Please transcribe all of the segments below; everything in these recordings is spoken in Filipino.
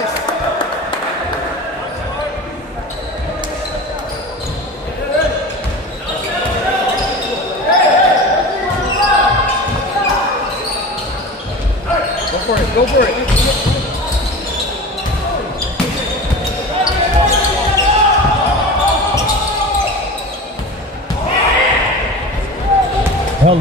guys. Go for it, go for it. Well,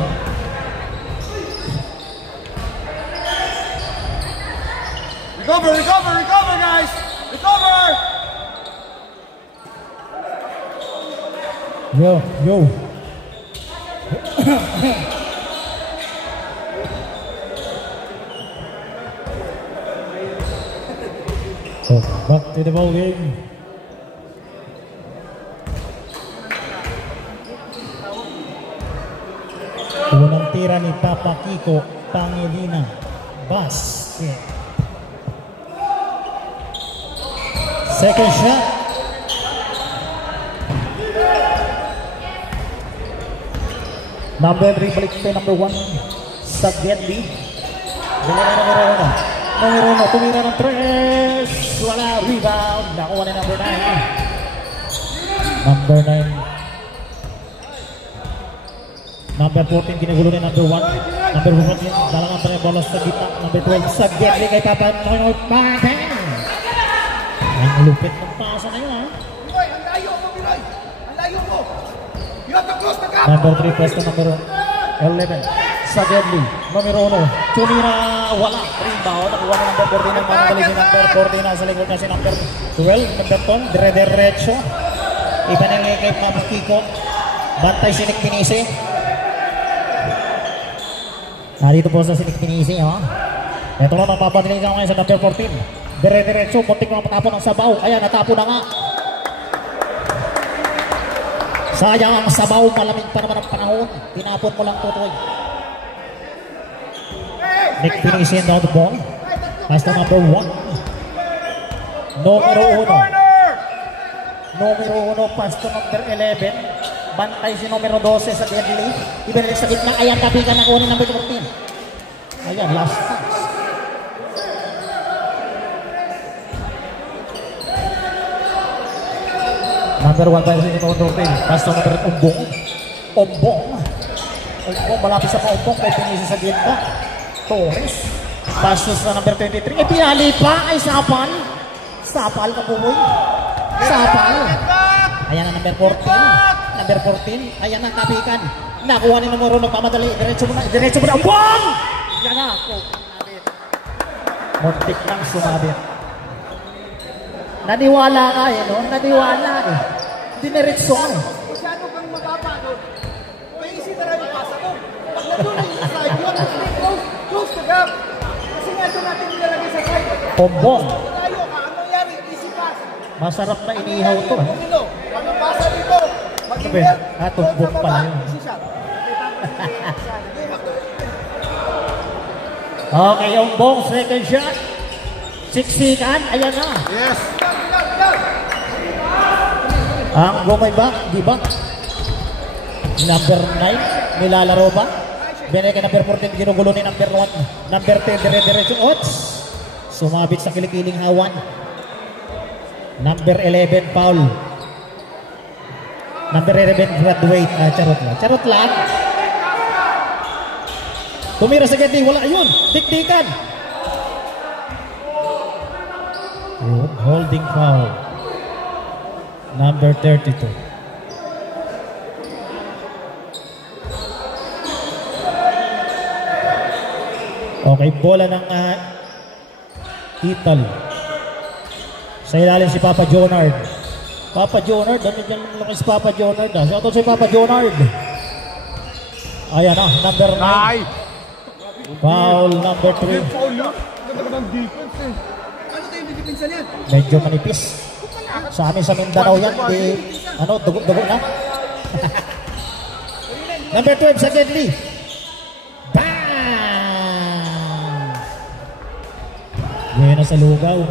Recover, recover, recover, guys! Recover! yo. So, back to the ball game. Unang tira ni Papa Kiko Pangilinan. Basket. Second shot. Number 3 balik kay number 1 sa Gedli. Numero 1 tumira ng 3. Wala, rebound. Nakuha ni number 9. Number 9. Number 14 ginugulo ni number 1. Number 14 dalangan pa niya bola sa gitna. Number 12 sa Gedli kay Papa Noy Pate. Ang lupit ng pasa na yun, ha? Pinoy, ang layo mo, Pinoy! Ang layo mo! You have to close the gap! Number 3 pwesto number 11 sa Gedli. Numero 1 tumira, wala, rebound. Nakuha ni number 14 ang managaling si number 14 na sa likod na si number 12. Number 10 dire-diretso ipaningay kay Papa Kiko. Bantay si Nick Pinisi. Dito po sa si Nick Pinisi, ha? Ito na napapanilig ako ngayon sa number 14. Dire-diretso, muntik mo na patapon ang sabaw. Ayan, natapon na nga. Sayang ang sabaw, malamig pa naman ang panahon. Tinapon mo lang, Tutoy. Nick Pinisi down the ball. Pass to number 1. Numero 1. Numero 1, pass to number 11. Bantay si numero 12 sa Gedli. Ibinalik sa gitna. Ayan, kapigan na kunin number 14. Ayan, last pass. Number 1 tayo sa ito Dropin. Pass to number Ombong, malapit sa paumbong. May pinisi sa gitna. Torres. Pass to sa number 23. Pinali pa. Ay, sapal. Sapal ka bumoy. Sapal. Ayan na number 14. Number 14. Ayan na kapikan. Nakuha ni numero nagpamadali. Diretso mo na. Ombong! Yan na. Muntik lang sumabit. Naniwala ka eh, no? Naniwala eh. Diniretso ka eh. Masyado kang mababa doon. May easy na rin yung pasa doon. Pag nandun yung inside, you have to close the gap. Kasi nga doon natin nilalagay sa side. Ombong. Tayo ka, ano nangyari? Easy pass. Masarap na inihaw to. Pag ang pasa dito, Sabi, tumbok pala yun. Easy shot. Okay, Ombong, second shot. Siksikan, ayan na. Yes. Ang gumay ba? Di ba? Number 9, nilalaro ba? Binigay number 14, ginugulo ni number 1. Number 10, dire-diretso. Ots! Sumabit sa kilikiling hawan. Number 11, foul. Number 11, graduate. Charot lang. Charot lang. Tumira sa Gedli, wala yun. Dikdikan. Holding foul. Number 32. Okay, bola ng Ital. Sa ilalim si Papa Jonard. Papa Jonard, dami dyan lang si Papa Jonard. Shoutout si Papa Jonard. Ayan na, number 9. Foul number 3. Medyo manipis. Sa amin sa Mindanao yan, di, dugo-dugo na. Number 12 sa Gedli. Bang! Yan na sa lugaw.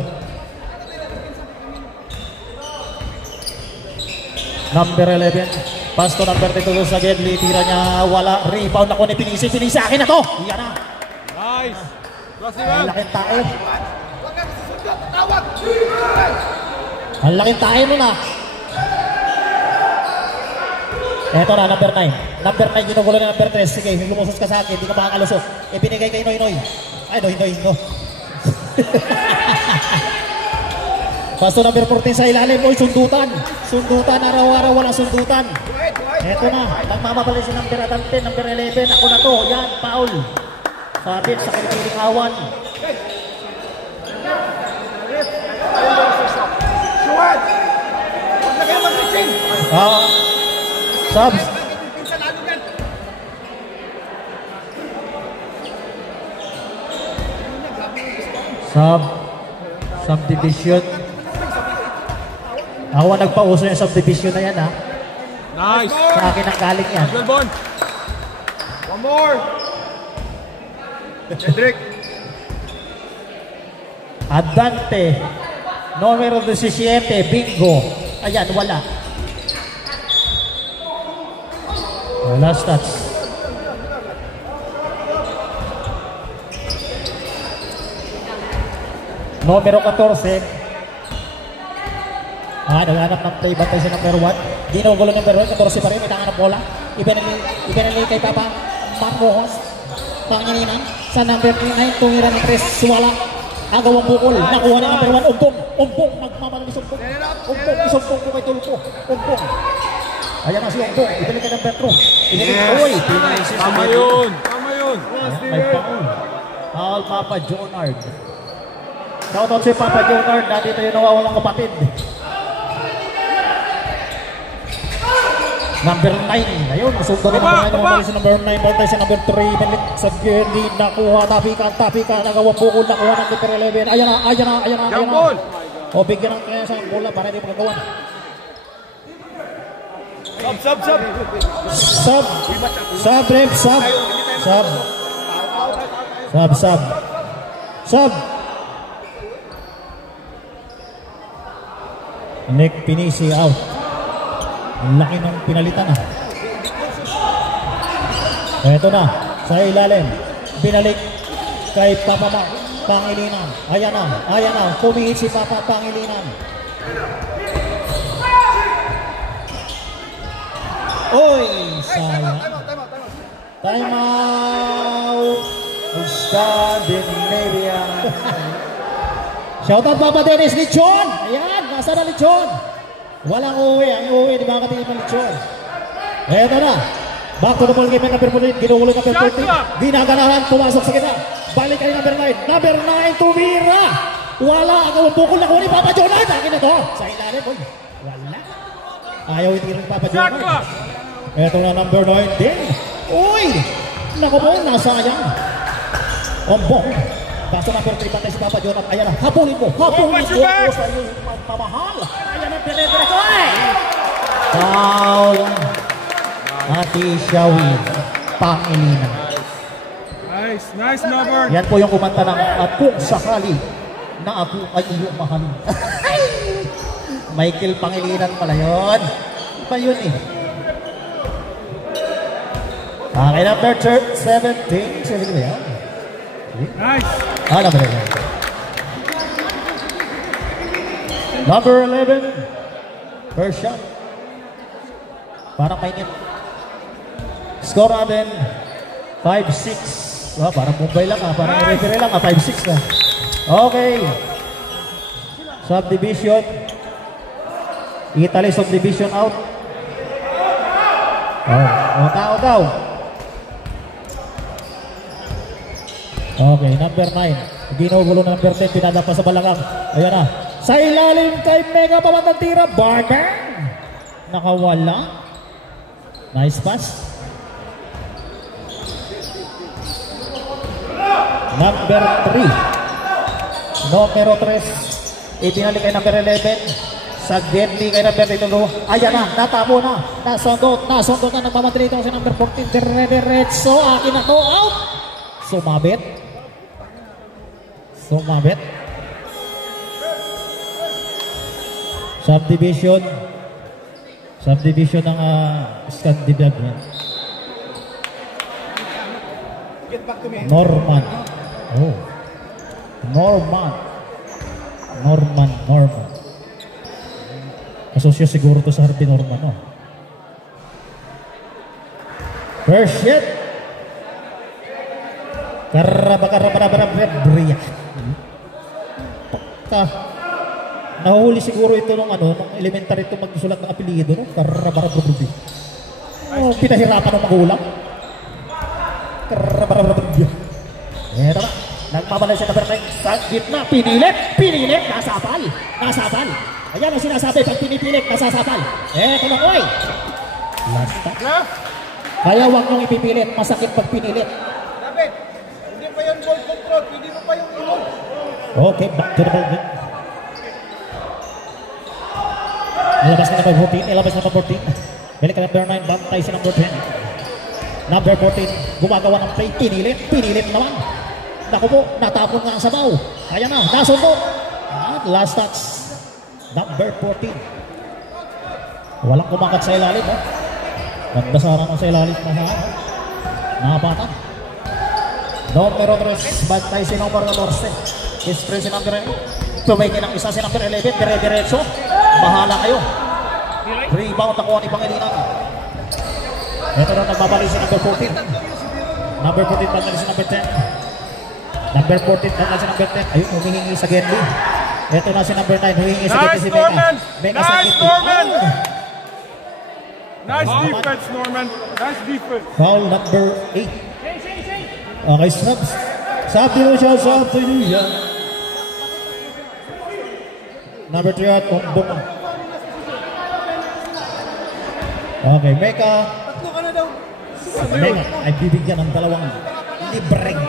Number 11. Pass to number 32 sa Gedli. Tira niya, wala. Rebound ako ni Pinisi. Pinisi, akin na to. Yan na. Nice. Laking tae. Tawag! Ang laking tayo nun ah. Eto na, number 9. Number 9, ginugulo na number 3. Sige, lumusos ka sa akin, hindi ka makakalusot. Ibinigay kay Noy Noy. Ay, Noy Noy. Pasto number 14 sa ilalim. Oy, sundutan. Sundutan, araw-araw walang sundutan. Eto na, nagmamabali si number 10, number 11. Ako na to, yan, foul. Sabit sa kanilang awan. Suwad! Huwag na kayo mag-reaching! Subs. Subdivision. Ako ang nagpauso yung subdivision na yan ha. Nice. Sa akin ang galing yan. Good one. One more! Cedric! Adante. Numero 17. Bingo. Ayan, wala. Wala stats. Numero 14. Naghanap ng play bantay si number 1. Ginugulo number 1. 14 pa rin. May tangan ng bola. Ibinali kay Papa Marcos. Pangininan. Sa number 9. Tungiran ng 3. Wala. Agawang bukol. Nakuha ni number 1. Umbong. Nagmamalang isumbong. Isumbong ko kay Tulpo. Umbong. Ayan na si Umbong. Ibinali kay number 2. Uy. Tama yun. May paul. Paul Papa Jonard. Shoutout si Papa Jonard. Nandito yung nawawalang kapatid. Number 9. Ayun, masundo rin ang mga si number 9. Ball tayo si number 3. Balik sa Gerdy. Nakuha. Tapi ka. Nagawa bukol. Nakuha ng number 11. Ayan na. O, bigyan ng kaya sa bola para hindi magagawa. Sub. Nick Pinisi out. Ang laki ng pinalitan ah. Eto na, sa ilalim. Binalik kay Papa Pangilinan. Ayan na. Pumihit si Papa Pangilinan. Oy, sayang. Time out. Scandinavia. Shoutout Papa Dennis Lichon. Ayan, nasa na Lichon. Walang uwi. Ang uwi, di ba katingin ng Lichon? Eto na. Back to the ball game, number 14. Ginugulo number 14. Ginaganahan, pumasok sa kita. Balik kay number 9. Number 9, tumira. Wala. Ang bukol na kuha ni Papa Jonard. Akin na to. Sa ilalim, boy. Wala. Ayaw hindi rin Papa Jonard. Eto na number 9 din. Uy! Naku po, nasayang. Ombong. Baso number 3, pantay si Papa Jonard. Ayan na, habulin mo. Habulin mo sa iyong pamahal. Ayan na, dire-diretso. Foul. Ati Shawi Pangilinan. Nice number. Yan po yung kumanta ng at kung sakali na ako ay iyong mahal. Michael Pangilinan pala yun. Iba yun eh. Okay, number 17. Sabi ko yan. Nice. Number 11. Number 11. First shot. Parang mainit. Score natin 5-6. Parang Mumbai lang parang referee lang 5-6 na. Okay. Subdivision. Italy subdivision out. Tao. Okay, number 9. Ginugulo na number 10. Pinadapa sa balagang. Ayan na. Sa ilalim kay Mega pabantang tira. Barber. Nakawala. Nice pass. Number 3. Numero 3. Itinalik kay number 11. Sa Gerdy kay number 2. Ayan na. Natamo na. Nasundot na. Nagmamantri ito si number 14. Diretso. Akin na to. Out. Sumabit. Subdivision ng Scandinavia. Norman. Asosyo siguro to sa Harvey Norman, no? First hit. Karabakarabarabarabriya. Pagka nahuhuli siguro ito nung elementary ito magsulat ng apelido, no? Karabarabriya. Oh, pinahirapan ng magulang. Karabarabriya. Eto na. Nagpabalay siya number 9 sa gitna. Pinilit. Nasapal. Ayan ang sinasabi. Pag pinipilit, nasasapal. Eto na, oy. Last touch. Kaya huwag nung ipipilit. Masakit pag pinilit. David, hindi pa yung ball control. Hindi mo pa yung ilong. Okay, back to the ball. Ilabas na number 14. Balik ka number 9. Bantay si number 10. Number 14. Gumagawa ng play. Pinilit naman. Naku po, natapon nga ang sabaw. Ayan na, nasundot. At last touch. Number 14. Walang kumakat sa ilalim, oh. Ganda sa harang sa ilalim na harang. Napatan. Numero 3, bantay si number 14. History si number 9. Tumingin ang isa si number 11. Dire-diretso. Bahala kayo. Rebound nakuha ni Pangilinan. Ito na nagbabalik si number 14. Number 14 bantay si number 10. Number 14 bantay si number 10. Ayun, humihingi sa Genly. Ito na si number 9. Humihingi sa Genly si Mega. Nice, Norman! Nice defense, Norman. Nice defense. Foul number 8. Okay, subs. Substitution. Number 3 at Ombong. Okay, Mega. Tatlo ka na daw. Mega ay bibigyan ng dalawang libreng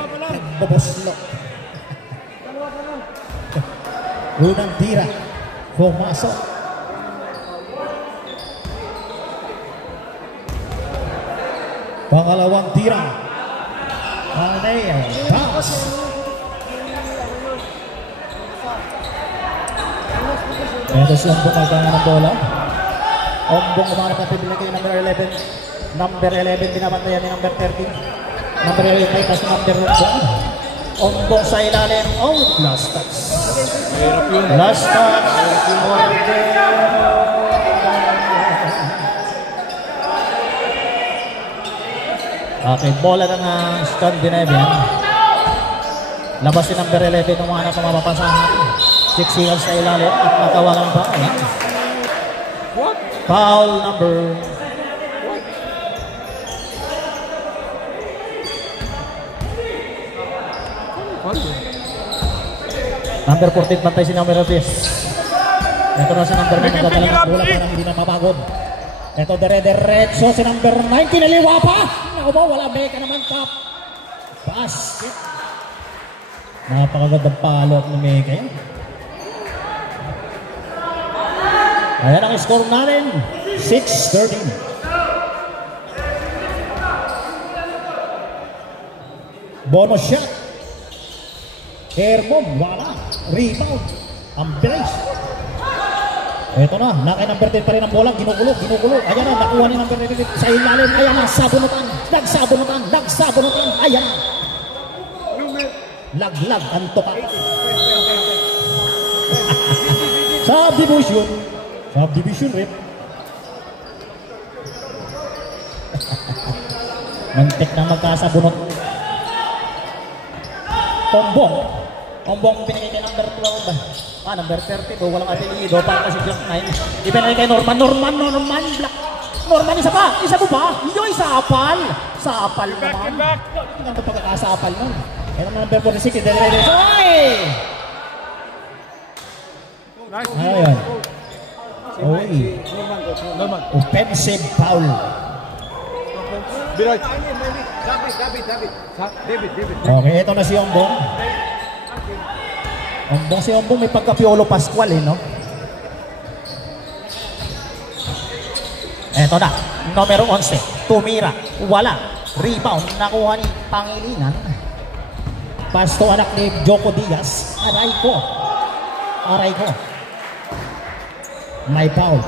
pagboboslo. Unang tira. Pumasok. Pangalawang tira. Panay. Bounce. Ito si Ombong magkanga ng bola. Ombong umanap na pibili kay number 11. Number 11 binabantayan ni number 13. Number 11 ay kasi number 1. Ombong sa ilalim. Oh, last touch. Last touch. Okay, bola na ng Scandinavian. Labas si number 11 ng mga nasa mapapansahan. 6 seconds sa ilalim at natawagan ng foul. Foul number... Number 14 bantay si number 10. Ito na si number 9 nagdadala ng bola para hindi na mapagod. Ito dire-diretso si number 9 kinaliwa pa. Naku ba, wala beka naman top. Basket. Napakagandang palo ng Mega. Ayan ang score natin. 6-13. Bonus shot. Airbomb, wala. Rebound. Ang bilis. Ito na, nakay number 10 pa rin ang bola. Ginugulo. Ayan na, nakuha ni number 10 sa ilalim. Ayan na, sabunutan. Nagsabunutan. Ayan na. Laglag ang toka. Subdivision rip. Mantik na magkasabunot. Ombong pinigay kay number 12. Number 32. Walang apelido. Para kasi Black 9. Ibinigay kay Norman. Black. Norman, isa pa ba? Yung sapal naman. Tingnan ito pagkakasapal nun. Ito na number 46. Oy! Ayan. Oy. Norman. Offensive foul. David. Okay, ito na si Ombong. Si Ombong may pagka-Piolo Pascual no? Ito na, numero 11. Tumira, wala. Rebound, nakuha ni Pangilinan. Pasto anak ni Joko Diaz. Aray ko. May foul.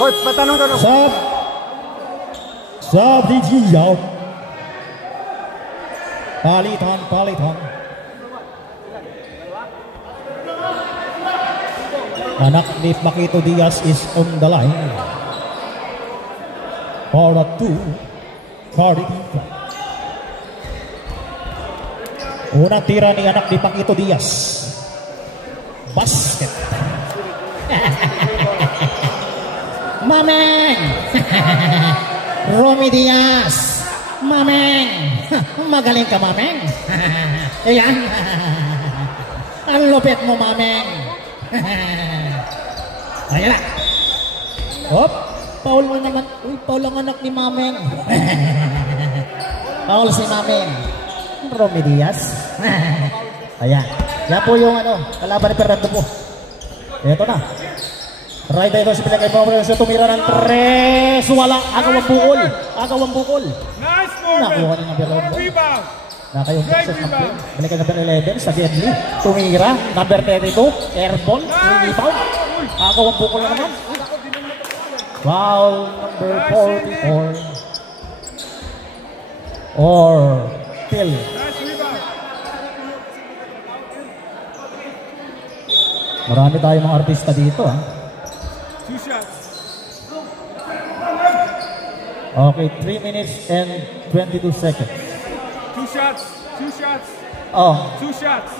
Coach, patanong. Sub di Giyaw. Palitan. Anak ni Makito Diaz is on the line. For the 2, Cardi B. Unang tira ni anak ni Makito Diaz. Basket. Mameng! Romy Diaz! Mameng! Magaling ka, Mameng! Ayan! Ang lupit mo, Mameng! Ayan na! Hop! Paul mo naman. Uy, Paul ang anak ni Mameng. Paul si Mameng. Romy Diaz. Ayan. Yan po yung kalaban ni Fernando po. Ito na. Right ito si Pilagay Pawres. Tumira ng 3. Wala. Agaw ang bukol. Agaw ang bukol. Nice, Norman. Nakuha ni number 1. Rebound. Nakayong success ng play. Balikan number 11 sa Genly. Tumira. Number 32. Airball. Rebound. Agaw ang bukol na naman. Foul number 44. Or Till. Marami tayong mga artista dito, ha? 2 shots. Okay, 3 minutes and 22 seconds. 2 shots. 2 shots. Oh, 2 shots.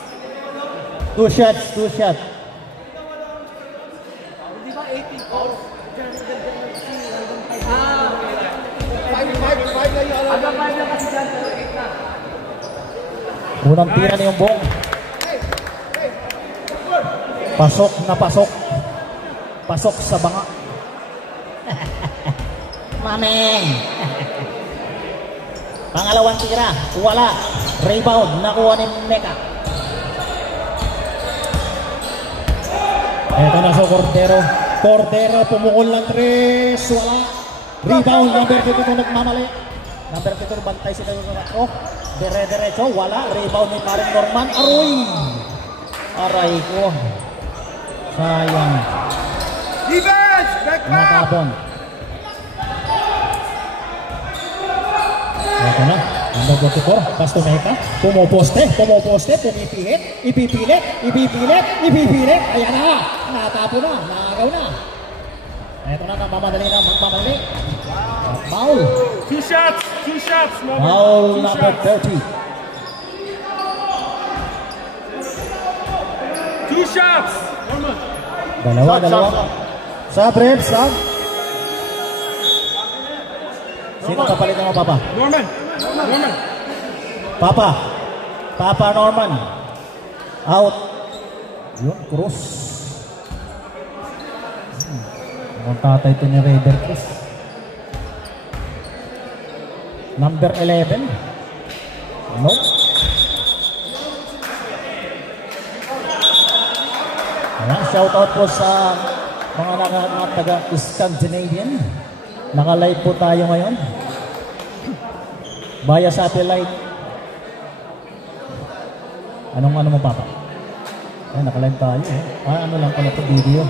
2 shots, 2 shots. Di ba 18 calls? Five na yun. Hanggang 5 na kasi dyan, pero 8 na. Unang tira ni Umbong. Pasok na pasok. Pasok sa banga. Mameng. Pangalawang tira. Wala. Rebound. Nakuha ni Meka. Ito na sa Cordero. Cordero pumukol ng 3. Wala. Rebound. Number 2 nagmamali. Number 2 bantay si Tayo Ratro. Dire-diretso. Wala. Rebound ni Maring Norman. Aroy. Aray ko. Sayang. Defense! Back back! Matabon. Ito na. Number 24. Pasto Meka. Pumoposte. Pumipilit. Ipipilit. Ayan na. Natapo na. Nagaw na. Ito na. Magmamadali. Foul. 2 shots. 2 shots. Foul number 30. 2 shots. Dalawa. Sub, Reb, sub. Sino kapalitan mo, Papa? Norman. Papa Norman. Out. Yun, cross. Ang tatay ito ni Raider Cruz. Number 11. Nope. Ayan, shout out po sa mga taga-Scandinavian. Naka-live po tayo ngayon. Via satellite. Anong mo, Papa? Ayan, naka-live tayo. Ano lang pala ito, video.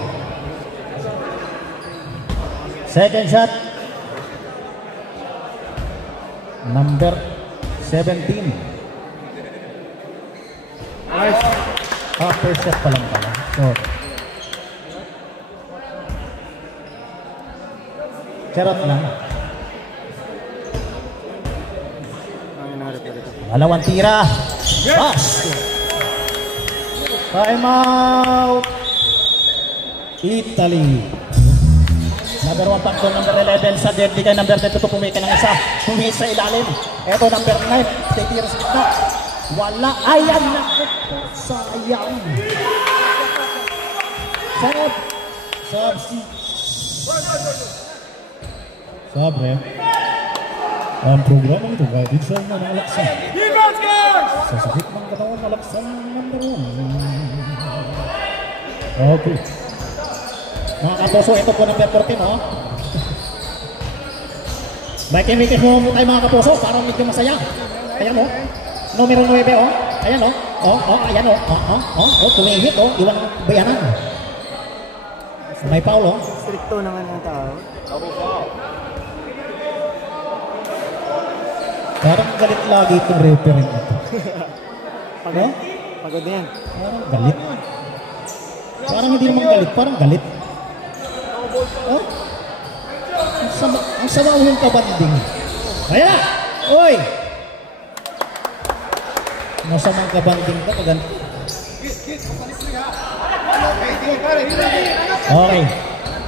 Second shot. Number 17. Nice. First shot pa lang pala. Sorry. Charot lang. Dalawang tira. Pass. Time out. Italy. Nagkaroon pa number 11 sa deadly kay number 10 pumika ng isa. Pumika sa ilalim. Ito number 9. Titira sa gitna. Wala. Ayan na. Sayang. Sub. Sabre. Ang programang ito ay bigsan na ng laksan. Defense, guys! Sa sakit ng katawan na laksan ng number 1. Okay. Mga kapuso, ito po number 14, oh. May kimikis mo tayo mga kapuso, parang medyo masaya. Ayan, oh. Numero 9, oh. Ayan, oh. Ayan, oh. Tumihit, oh. Iwan ang bayanan. May foul, oh. Stricto naman ang tao. Parang galit lagi itong referee ito. Pagod. Pagod na yan. Parang galit. Parang hindi naman galit, parang galit. Oh? Ang sama mo yung kabanding. Kaya na! Uy! Masamang kabanding ka pag ganito. Okay.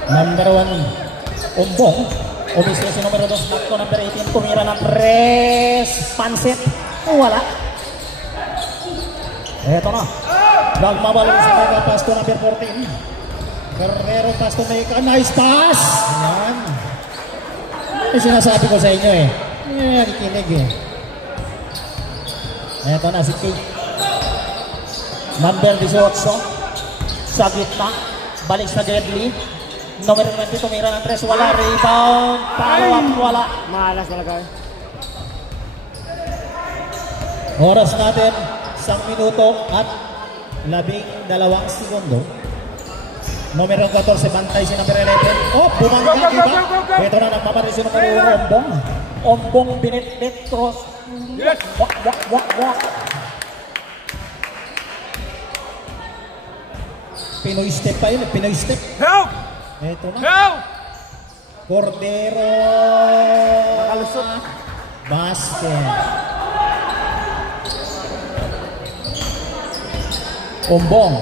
Number 1, Umbong. Umisya si numero 2, Marco. Number 18, tumira ng press. Pansit. Wala. Eto na. Nagmabalong si Mega pass to number 14. Guerrero pass to Mega. Nice pass! Ayan. Yung sinasabi ko sa inyo eh. Ayan, ikinig eh. Eto na si Kate. Number 18. Sa gitna. Balik sa Jedley. Number 20, tumira ng 3. Wala. Rebound. Follow up. Wala. Malas talaga. Oras natin. 1 minuto at 12 segundo. Numero 14, bantay si number 11. Oh, bumangga, diba? Ito na, nagmamari si numero 1, Ombong. Ombong, binit-bit, cross. Yes! Wak. Pinoy step pa yun, Pinoy step. Help! Ito na. Help! Cordero. Nakalusot. Basket. Ombong.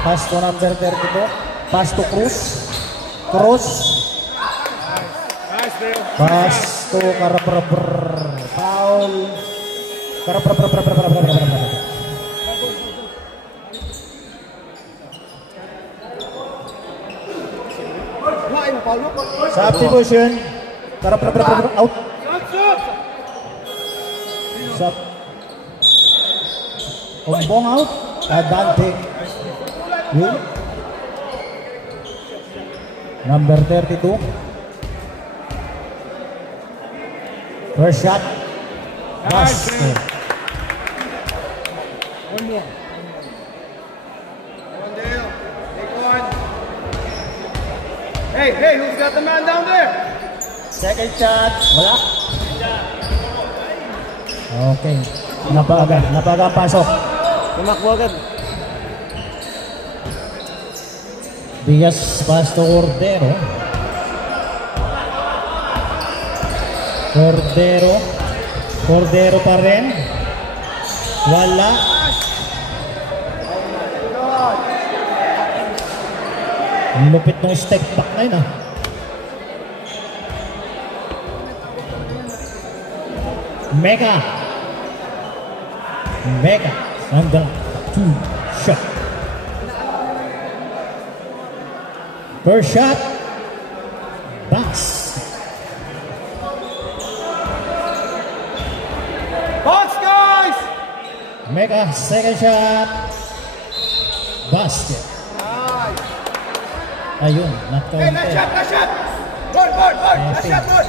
Pass to number 32. Pass to Cruz. Nice, Dale. Pass to Karabrabr. Foul. Karabrabr. Substitution. Karabrabr out. Sub. Ombong out. Advantage. Will. Number 32. First shot. Basket. One more. One Dale. Take one. Hey, who's got the man down there? Second shot. Wala. Okay. Napaga ang pasok. Tumakbo agad. Bigas pass to Cordero. Cordero pa rin. Wala. Ang lupit ng step back na yun ah. Mega. Under 2 shot. First shot. Pass. Box, guys! Mega second shot. Basket. Nice. Ayun, not Hey, counted. last shot! Board! Last shot, board!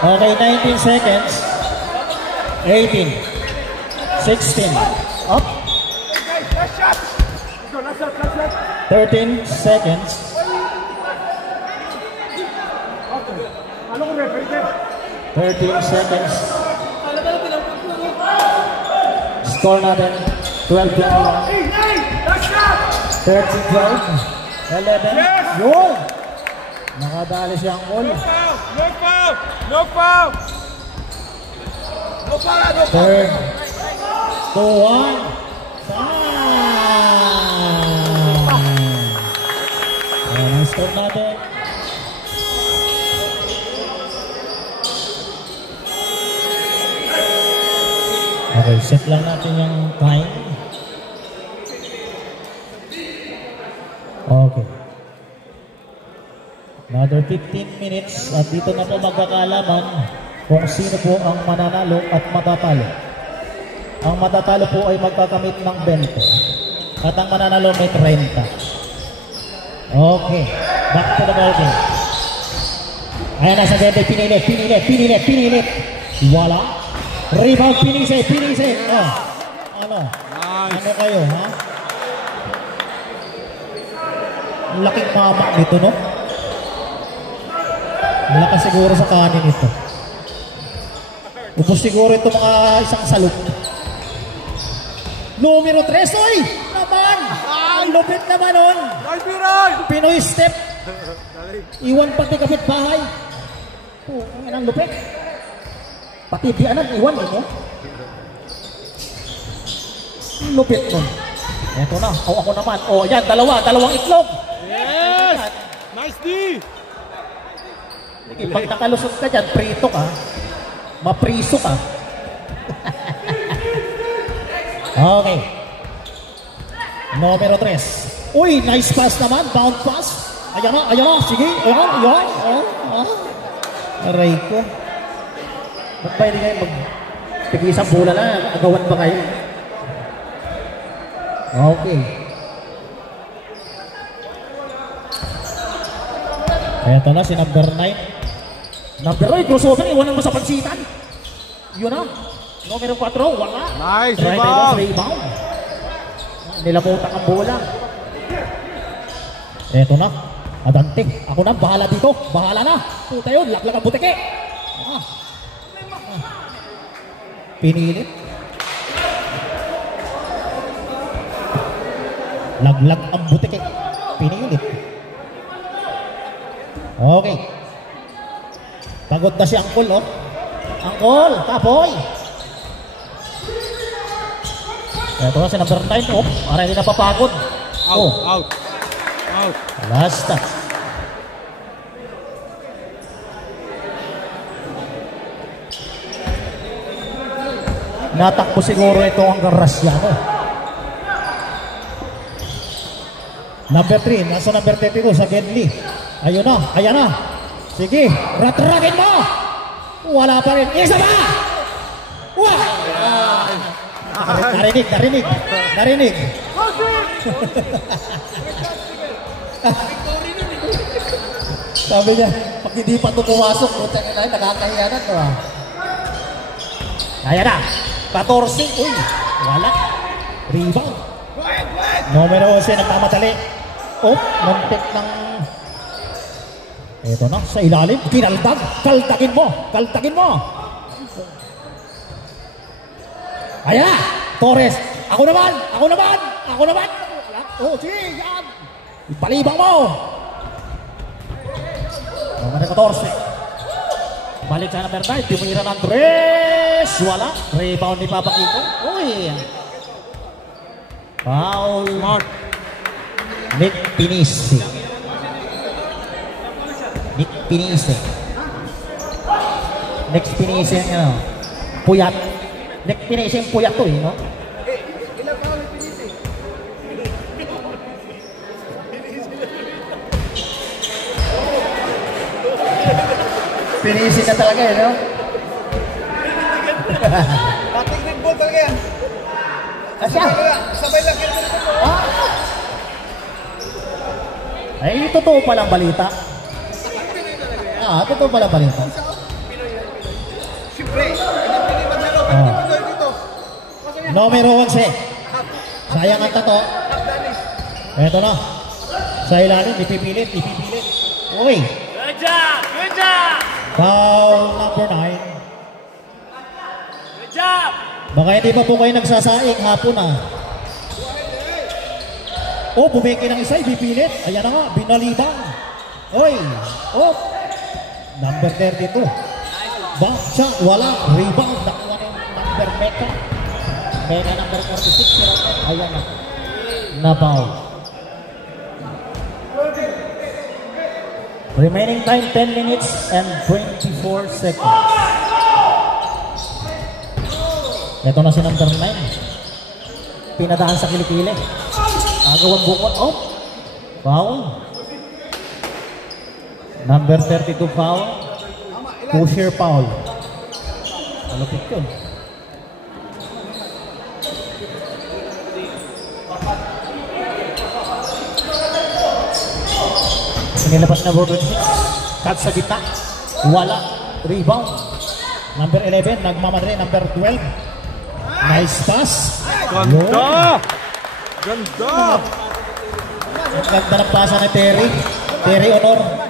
Okay, 19 seconds. 18. 16. Up. Hey, guys, last shot! Go, last shot! 13 seconds. Ano ko, referee? 13 seconds. Score natin 12-21. Last shot! 13-12. 11. Yes! Yun! Nakadali siyang goal. No foul! No foul! Third. 2-1. Ayan, score natin. Okay, set lang natin yung time. Okay. Another 15 minutes at dito na po magkakalaman kung sino po ang mananalo at matatalo. Ang matatalo po ay magkakamit ng 20 at ang mananalo may 30. Okay, back to the ball game. Ayan na sa 20, pinilit. Wala. Rebound, pinise. Oh, ano? Nice. Ano kayo, ha? Laking mamak nito, no? Malakas siguro sa kanin ito. Upos siguro ito mga isang salok. Numero 3, oy! Naman! Ang lupit naman nun! Pinoy step! Iwan pati kapitbahay. Ang lupit. Pati bianan, iwan ninyo. Ang lupit nun. Eto na, ako naman. O yan, dalawang itlog. Yes! Nice D! Pag nakalusot ka dyan, prito ka. Mapriso ka. Okay. Numero 3. Uy, nice pass naman. Bound pass. Ayan na. Sige. Ayan. Aray ko. Ba't ba hindi kayo magpigisang bola na? Agawan ba kayo? Okay. Eto na si number 9. Number 9, crossover, iwanan mo sa pansitan. Yun na. Numero 4, wala. Nice, rebound. Nilamutan ang bola. Eto na. Adante. Ako na, bahala dito. Bahala na. Puta yun, laglag ang butike. Pinilit. Laglag ang butike. Pinilit. Okay. Pagod na si Angkol, oh. Angkol, tapoy. Ito na si number 9, oh. Para hindi napapagod. Out. Last touch. Natakbo siguro ito hanggang Rasyano. Number 3, nasa number 32 sa Gedli. Ayun na, ayan na. Sige, ratragin mo! Wala pa rin. Isa ba? Wah! Narinig. Sabi niya, pag hindi pa ito pumasok, nakakahiya na ito ah. Ayan na, 14. Uy, wala. Rebound. Numero 11, nagmamadali. Muntik ng... Ito na, sa ilalim, kinaldag, kaltagin mo. Ayan na, Torres, ako naman. Sige, yan. Ipalibang mo. Numero 14. Balik sa number 9, tumira ng Andres. Wala, rebound ni Papa Kiko. Uy. Foul. Nick Pinisi. Next Pinisi ang ano, puyat. Next Pinisi ang puyat to no? Ilan pa ang Pinisi? Pinisi ka talaga no? Dating ring ball talaga yan. Asya? Sabay lang yan. Ay, totoo palang balita. Totoo palang balita. Siyempre, pinipili maglaro. Pinipili dito. Numero 11. Sayang ang tato. Eto na. Sa ilalim, ipipilit. Uy. Good job! Foul number 9. Good job! Baka hindi pa po kayo nagsasaing hapon bumiki ng isa, ipipilit. Ayan na nga, binalibang. Uy. Number 32. Baksa, wala. Rebound. Nakuha ng number Mecca. Mecca number 46. Ayan na. Nabaw. Remaining time, 10 minutes and 24 seconds. Ito na si number 9. Pinadaan sa kilikili. Agawang bukot. Foul. Number 32 foul. Pusher foul. Malapit yun. Sinilabas na Border 6. Cut sa gitna. Wala. Rebound. Number 11. Nagmamadali. Number 12. Nice pass. Ganda! Ang ganda ng pasa ni Terry. Terry Honor.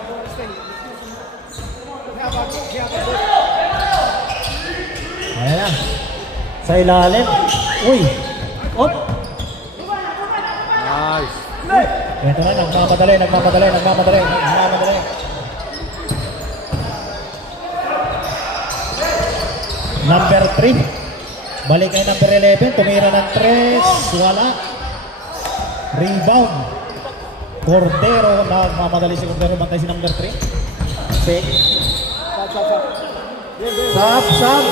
Sa ilalim. Uy. Op. Nice. Ito na, nagmamadali. Number 3. Balik kay number 11. Tumira ng 3. Wala. Rebound. Cordero. Nagmamadali si Cordero. Bantay si number 3. Fake. Sab.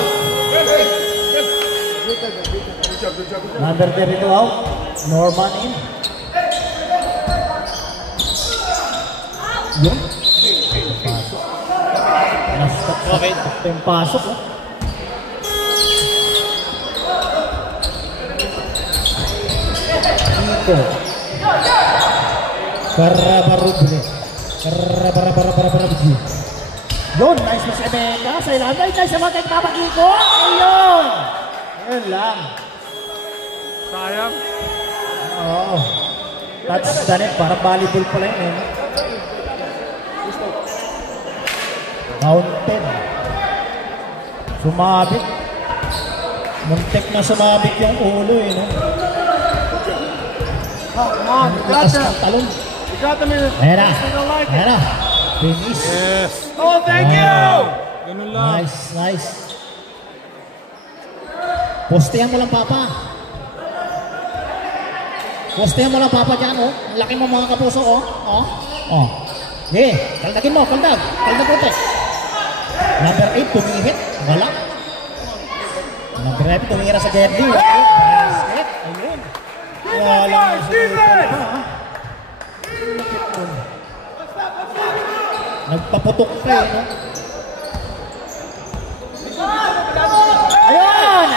Number 32 out. Norman in. Yun. Okay. Yung pasok. Nico. Karabarubli. Yun. Nice na si Emeka. Sa ilan. Nice naman kay Papa Kiko. Ayun. Yun lang. Sayang. Oo. That's done it. Parang volleyball pala yun. Mountain. Sumabit. Muntik na sumabit yung ulo eh. No? Lakas ng talon. Ayan na. Finish. Yes. Oh, thank you. Ganun lang. Nice. Postehan mo lang, Papa. Dyan, oh. Ang laki mo mga kapuso, oh. Okay, kaldagin mo, kaldag puti. Number 8, tumihit. Wala. Number 8, tumira sa Gedli. Basket. Ayun. Wala. Nagpaputok ka, no?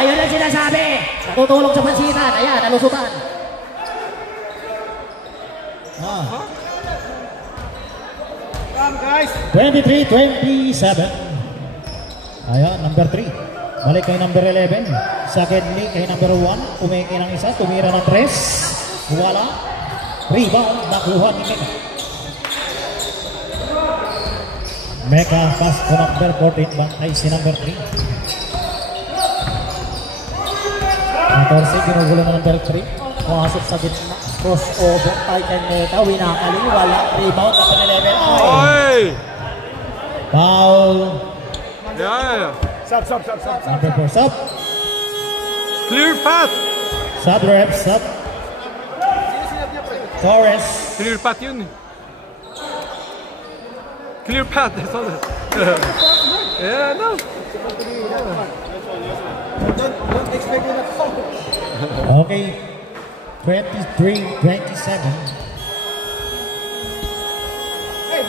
Ayun ang sinasabi. Natutulog sa pansitan. Ayan, nalusutan. 23-27. Ayan, number 3. Balik kay number 11. Secondly, kay number 1. Umeke ng isa. Tumira ng 3. Wala. Rebound. Nakuha ni Meka. Meka pass to number 14. Bantay si number 3. 14. Ginugulo na number 3. Pumasok sa gitna. Crossover kay Meka. Winakaling. Wala. Rebound. Number 11. Oy! Foul. Yeah. Sub. Number 4. Sub. Clear path. Sub rep. Sub. Torres. Clear path yun. Clear path. That's all. Yeah, no. Don't expect me to fall. Okay. 23-27. Hey.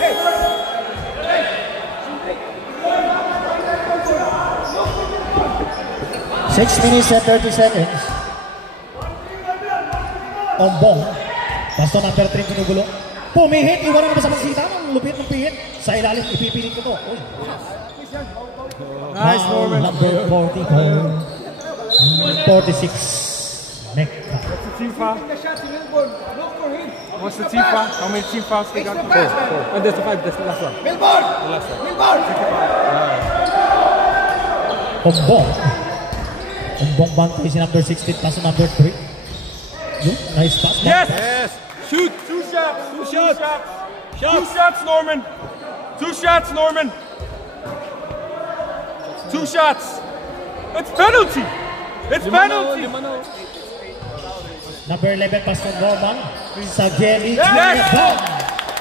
6 minutes and 30 seconds. Ombong. Pasto number 3 pinugulo. Pumihit. Iwanan naman sa pagsita. Ang lupit ng pihit. Sa ilalim. Ipipilit ko to. Uy. Nice, Norman. Number 46. Meka. What's the team foul? The shot to Milburn. Look for him. What's the team foul? How many team fouls they got? Extra pass, man. 4. Oh, that's the 5. That's the last one. Milburn. The last one. Ombong. Ombong bantay si number 16. Pass number 3. Yun. Nice pass. Yes. Shoot. 2 shots. 2 shots. 2 shots, Norman. 2 shots, Norman. 2 shots. It's penalty. It's penalty. Number 11 pass from Norman. Sa Jelly. Yes.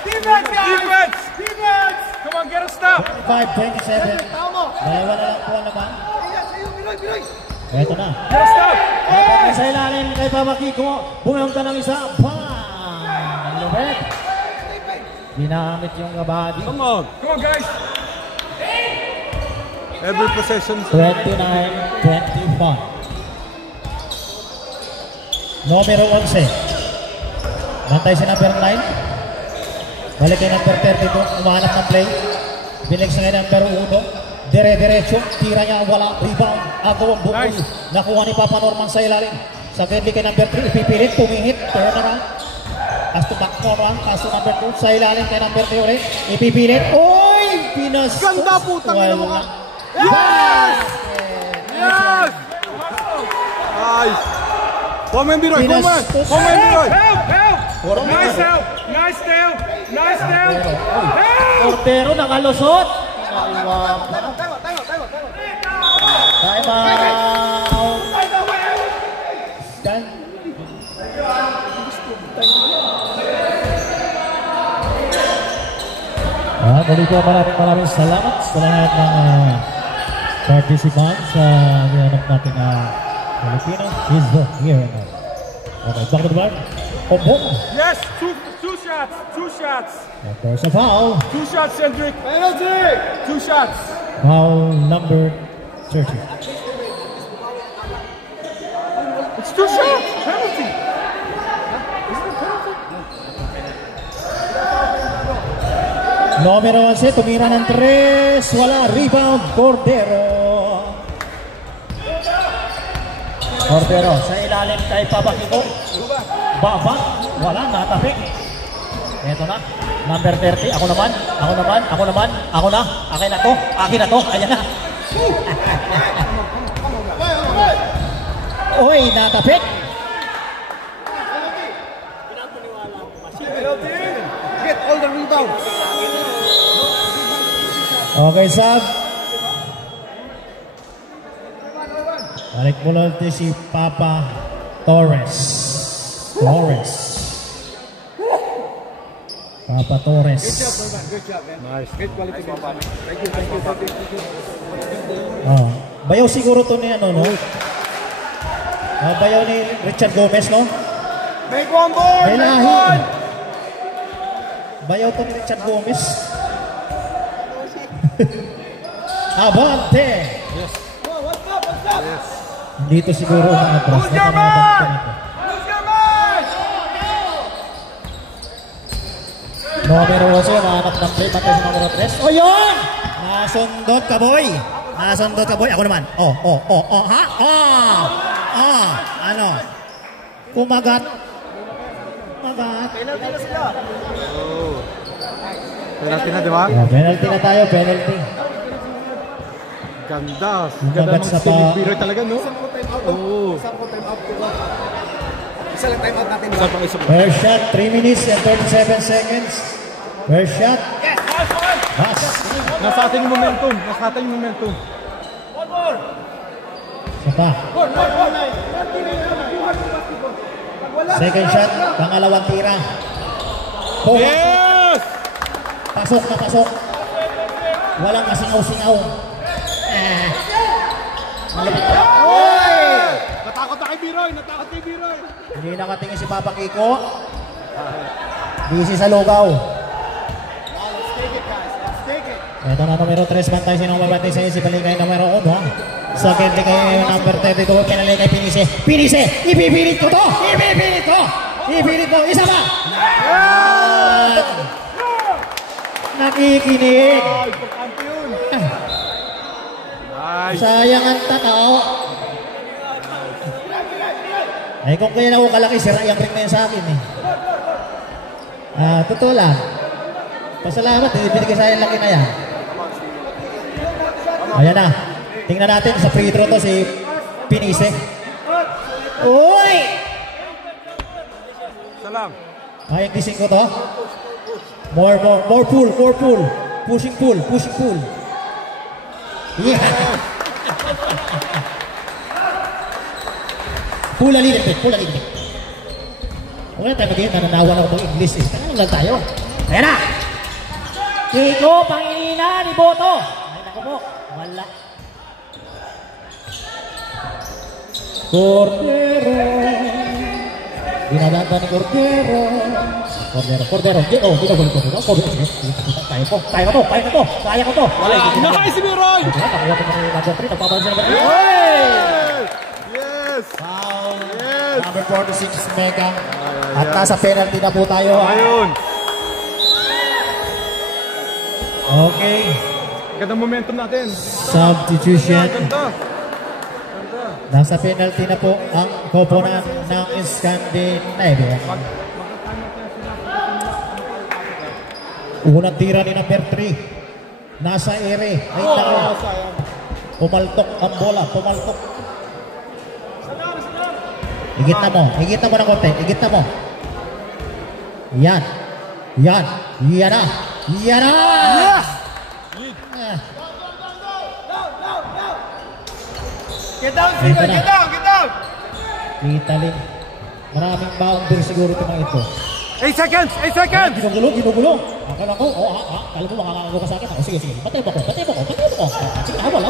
Defense, guys. Defense. Come on, get a stop. 25-27. Tama. Dalawa na lang po naman. Pinoy. Eto na. Get a stop. Hey! Sa ilalim kay Papa Kiko. Bumiyong ka ng isa. Bang! Lubet. Ginamit yung body. Come on, guys. Every possession. 29-25. Numero 11. Bantay si number 9. Balik kay number 32. Umahanap ng play. Bilig sa kay number 1. Dire-diretso. Tira niya. Wala. Rebound. Agawang bukol. Nice. Nakuha ni Papa Norman sa ilalim. Sa friendly kay number 3. Ipipilit. Pumihit. Turnaround. As to back Norman. Pass to number 2. Sa ilalim kay number 3 ulit. Ipipilit. Oy! Pinas. Ganda putang ina mo ka. Yes! Yes. One man, Biroy. One man. One man, Biroy. Help! Nice help. Nice help. Nice help. Help! Cordero nakalusot. Time out. Time out. Stand. Muli po maraming salamat sa lahat ng participants sa ginanap natin Filipino is here now. Okay, back to the bar. Ombong. Yes, two shots. There's a foul. 2 shots, Cedric. Penalty. 2 shots. Foul number 30. It's 2 shots. Penalty. Numero 11, tumira ng 3. Wala. Rebound, Cordero. Cordero, sa ilalim kay Papa Kiko. Baba, wala, natapik. Eto na, number 30. Ako naman. Akin na to. Ayan na. Uy, natapik. Get all the rebounds. Okay, sub. Balik mula natin si Papa Torres. Papa Torres. Good job, man. Nice. Great quality. Thank you. Bayaw siguro to ni ano, no? Bayaw ni Richard Gomez, no? Make one more. May Make lahi. one. Bayaw to ni Richard Gomez. Abante. Yes. What's up? Yes. Dito siguro mga atras. Who's your man? Who's your man? Numero 11, nahanap ng play pati sa numero 3. O yun! Nasundot ka, boy. Ako naman. Ano? Kumagat. Penalty na sila. Penalty na, di ba? Penalty na tayo, penalty. Ganda. Kumagat sa pa. Biroy talaga, no? Isang time out. Isa lang time out natin. First shot, 3 minutes and 37 seconds. First shot. Yes. Pass. Nasa atin yung momentum. One more. Isa pa. Second shot, pangalawang tira. Yes! Pasok na pasok. Walang kasingaw-singaw. Malapit pa. Natakot na kay Biroy. Hindi nakatingin si Papa Kiko. Busy sa lugaw. Let's take it, guys. Let's take it. Ito na numero 3, bantay sinong babantay sa iyo si Paligay numero 1. Sa kente kay number 32, pinalay kay Pinise. Ipipilit ko to! Isa ba? Nakikinig. Sayang ang tataw. Ay kung kaya na ako kalaki, sira yung ring na yun sa akin eh. Totoo lang. Pasalamat, binigay sa akin laki na yan. Ayan na. Tingnan natin sa free throw to si Pinise. Uy! Salam. Kaya gising ko to. More pull. Pushing pull. Yeah. Pull a little bit. Wala tayo mag-iin, nananawan ako ng English eh. Tangan lang tayo. Ayan na! Kiko, Pangilinan, iboto! Ay, naku po. Wala. Cordero. Ginaganda ni Cordero. Kaya ko to. Kaya ko to. Wala. Nakay si Biroy! Nakuha ko na number 3. Nagpapal siya number 3. Yes! Foul. Yes! Number 46, Mega. At nasa penalty na po tayo. Ayun. Okay. Ganda momentum natin. Substitution. Ganda. Nasa penalty na po ang koponan ng Scandinavia. Unang tira ni number 3. Nasa ere. Ay, tara. Pumaltok ang bola. Higit na mo ng konti, higit na mo. Yan. Yan. Yan na. Yan na! Yes! Ah. Get down, Steven! Get down! Get down! Italy. Maraming baong beer siguro ito mga ito. 8 seconds! 8 seconds! Ginugulo. Akala ko, kala ko makakagawa ka sa akin. Sige. Batay mo ko. Sige, habol.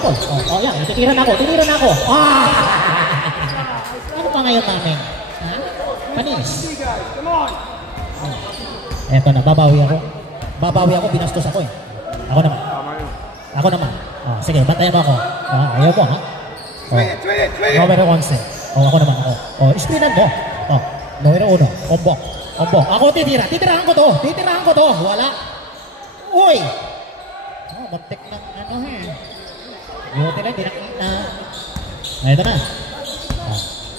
Yan. Titiran ako. Ano pa ngayon namin? Ha? Panis. Come on! Eto na, babawi ako, binastos ako eh. Ako naman. Sige, bantayan mo ako. Ayaw mo ha? Swing it! Numero 11. Ako naman. Ispinan mo. Numero 1. Ombong. Ako titirahan ko to. Wala. Uy! Magtik ng ano eh. Buti lang, dinakita. Eto na.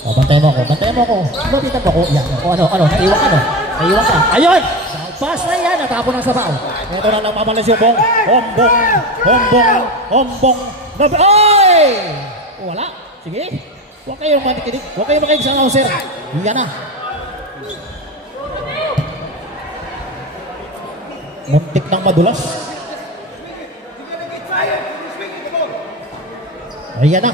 Bantayan mo ako. Mabitan mo ako. Yan. Naiwan ka. Ayun! Pass na yan, natapon ng sabaw. Ito na lang mamalas yung bong. Ombong. Ay! Wala. Sige. Huwag kayong makikinig. Huwag kayong makikinig sa announcer. Yan na. Muntik ng madulas. Ayan na.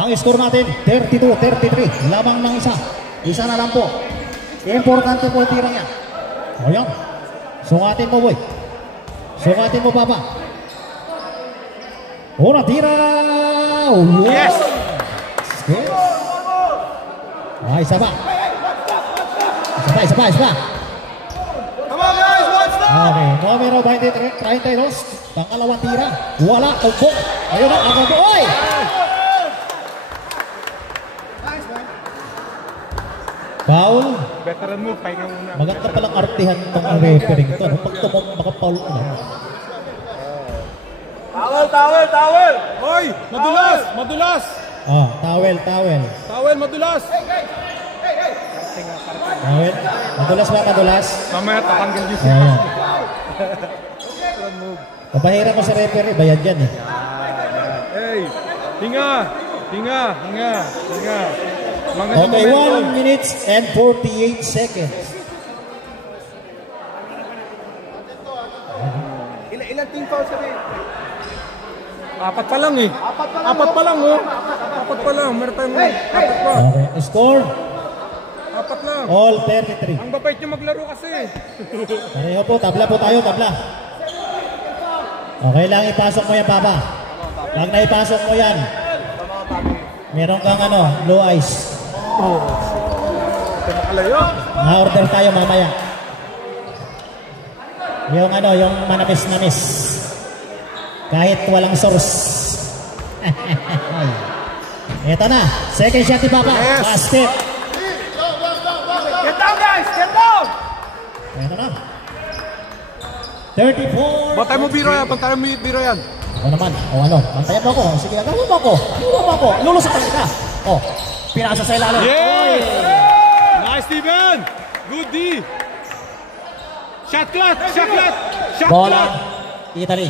Ang score natin, 32-33. Lamang ng isa. Isa na lang po. Importante po ang tira niya. O yan. Sungatin mo, boy. Sungatin mo, papa. Una, tira! Yes! Yes! Isa pa. Come on, guys! One stop! Okay, numero 32. Pangalawang tira. Wala. Upo. Ayun na. Ako po. Oy! Foul. Veteran move, pahinga muna. Maganda palang artihan ng referee ito. Pag tumong makapaul na. Towel! Hoy! Madulas! Towel. Towel, madulas! Towel. Madulas. Mamaya tatanggal yung Ayan. Papahiran mo sa referee. Bayad yan eh. Hey! Hinga! Okay, 1 minutes and 48 seconds. Ilan team fouls kami? Apat pa lang eh. Apat pa lang. Meron tayong apat pa. Okay, score. Apat lang. All 33. Ang babait nyo maglaro kasi. Pareho po, tabla po tayo. Okay lang, ipasok mo yan, Papa. Pag naipasok mo yan, meron kang low ice. Nakalayo. Na-order tayo mamaya. Yung manamis-namis. Kahit walang source. Ito na. Second shot ni Papa. Yes. Basket. Get down, guys! Get down! Ito na. 34. Bantay mo biro yan. Ako naman. Bantayan mo ako. Sige, gawin mo ako. Lulusot ka. Pinasa sa ilalim. Yes! Nice, Steven! Good D! Shot clock! Bola. Italy.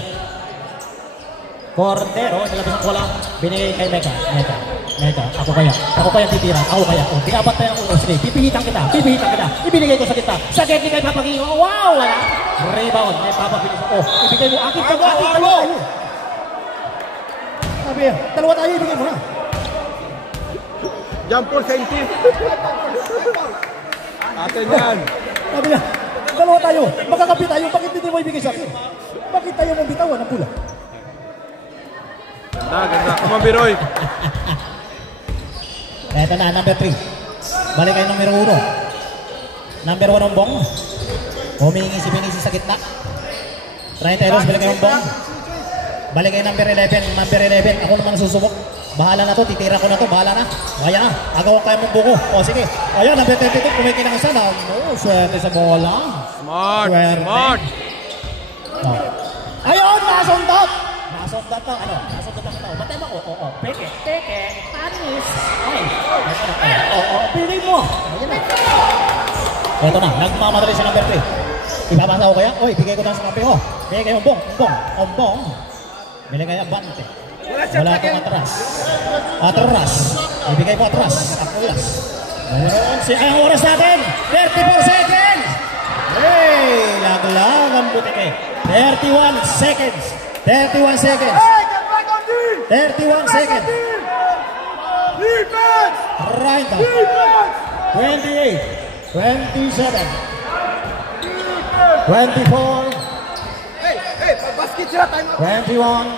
Cordero. Nilabas ang bola. Binigay kay Mega. Ako kaya titira. Binabat tayo ng ulo. Sige, pipihitan kita. Ibinigay ko sa kita. Sa gate kay Papagino. Wow! Wala. Rebound. May papapilis ako. Ibigay mo. Akin tayo. Sabi, dalawa tayo. Ibigay mo na. Jump ball, same team. Atin yan. Sabi na, dalawa tayo. Magkakapit tayo. Bakit hindi mo ibigay sa akin? Bakit tayo mong bitawan ng pula? Ganda. Come on, Biroy. Eto na, number 3. Balik kayo numero 1. Number 1 ang bong. Humingi si Vinicius sa gitna. Balik kayo ang bong. Balik kayo number 11. Ako naman susubok. Bahala na to, titira ko na to, bahala na. Ayan na, agawan kayo mong buko. Sige. Ayan, number 32, kumikin ang isa na. Swerte sa bola. Smart. Ayun, nasundot na. Batay mo ko. Peke. Panis. Pili mo. Ayan na. Ito na, nagmamadali sa number 3. Ibabasa ko kaya? Bigay ko na sa kampi ko. Bigay kayo Ombong. Bigay kayo Abante. Wala akong atras. Ibigay mo atras. Ang oras natin, 34 seconds. Hey, laglag ang butike. 31 seconds. 31 seconds. Hey, get back on D! 31 seconds. Defense! Right now. Defense! 28, 27, 24, Hey, hey, basket sila, time out. 21,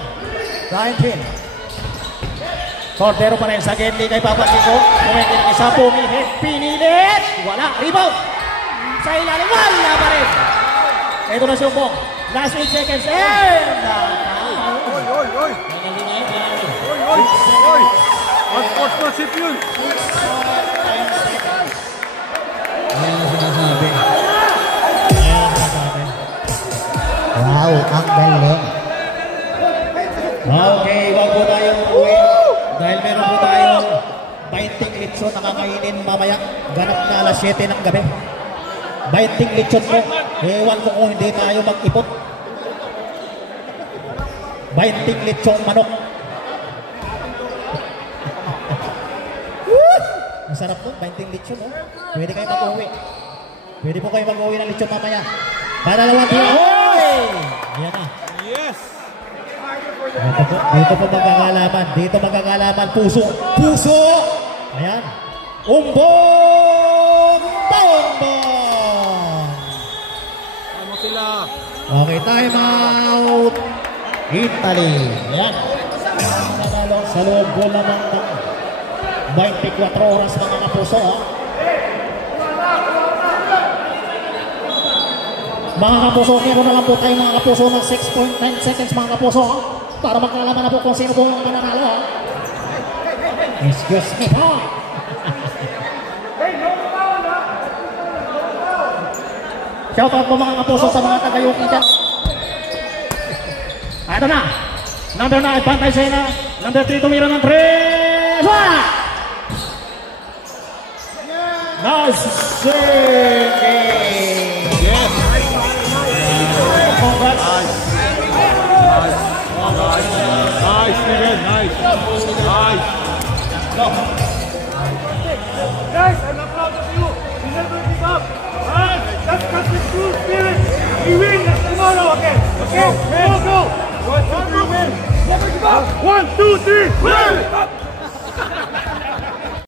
19. Cordero pa rin sa Genli kay Papasiko. Pumindi ng isa, pinilit. Wala, rebound. Sa ilalim, wala pa rin. Ito na si Umbong. Last 8 seconds. And Oy, oy, oy! Oy, oy, oy! Ang sportsmanship yun! Ayan ang sinasabi. Wow, ang galing. Okay, wag po tayong uwi. Dahil meron po tayong 20 lechon na kakainin mamaya. Ganap na alas 7 ng gabi. 20 lechon mo. Ewan ko kung hindi tayo mag-ipot. 20 lechong manok. Masarap po, 20 lechon. Oh. Pwede kayo mag-uwi. Pwede po kayo mag-uwi ng lechon mamaya. Panalawang tira. Hoy! Ayan na. Yes! Dito po magkakalaman. Dito magkakalaman. Puso. Puso! Ayan. Umbong! Bongbong! Ano sila? Okay, time out. Italy. Ayan. Nanalo sa loob ko naman ng 24 oras mga kapuso. Mga kapuso, meron na lang po tayo mga kapuso ng 6.9 seconds mga kapuso. Para magkalaman na po kung sino po ang mananalo. Excuse me po. Shout out po mga kapuso sa mga taga-Yuki dyan. Ito na. Number 9, Pantay Sena. Number 3, tumira ng 3. Swat! Nice singing! Yes! Congrats! Nice, Steven, nice! Nice! Guys, I'm not proud of you. You never give up. Alright, that's the true spirit. We win tomorrow again. Okay? Go, go! 1, 2, 3, win! Never give up! 1, 2, 3, win!